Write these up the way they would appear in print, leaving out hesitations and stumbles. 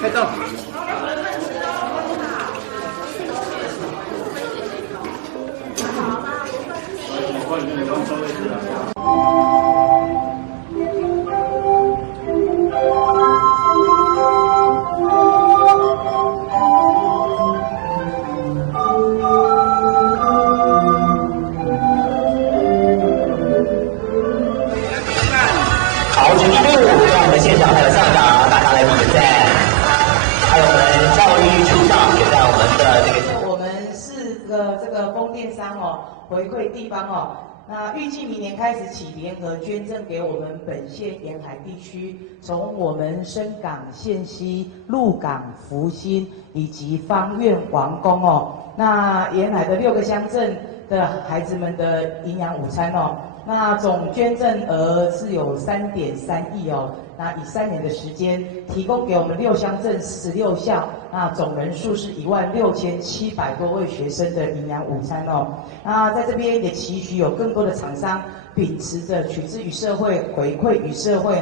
拍照。好，指定队伍，让我们现场还有校长马上来比赛，还有我们教育处长也在我们的这个。我们4个这个风电商回馈地方那预计明年开始起联合捐赠给我们本县沿海地区，从我们深港、线西、鹿港、福兴以及芳苑、王宫那沿海的6个乡镇的孩子们的营养午餐那总捐赠额是有3.3亿那以3年的时间提供给我们6乡镇16校，那总人数是16700多位学生的营养午餐那在这边也期许有更多的厂商秉持着取之于社会、回馈于社会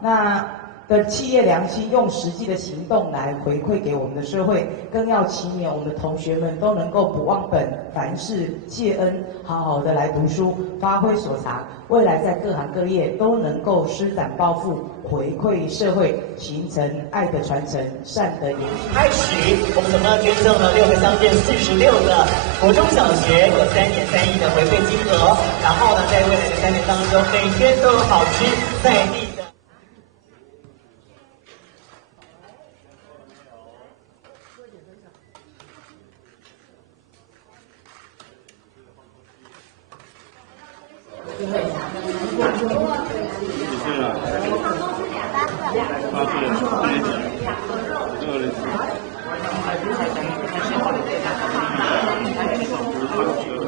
那的企业良心，用实际的行动来回馈给我们的社会，更要祈勉我们的同学们都能够不忘本，凡事谢恩，好好的来读书，发挥所长，未来在各行各业都能够施展抱负，回馈社会，形成爱的传承、善的延续。开始，我们总共捐赠了6个乡镇46个国中小学，有3.3亿的回馈金额。然后呢，在未来的3年当中，每天都有好吃在地的。几岁了？8岁了，2年级。